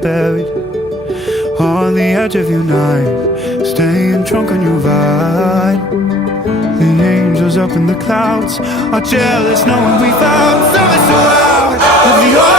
buried on the edge of your night, staying drunk on your ride. The angels up in the clouds are jealous knowing we found something so out of the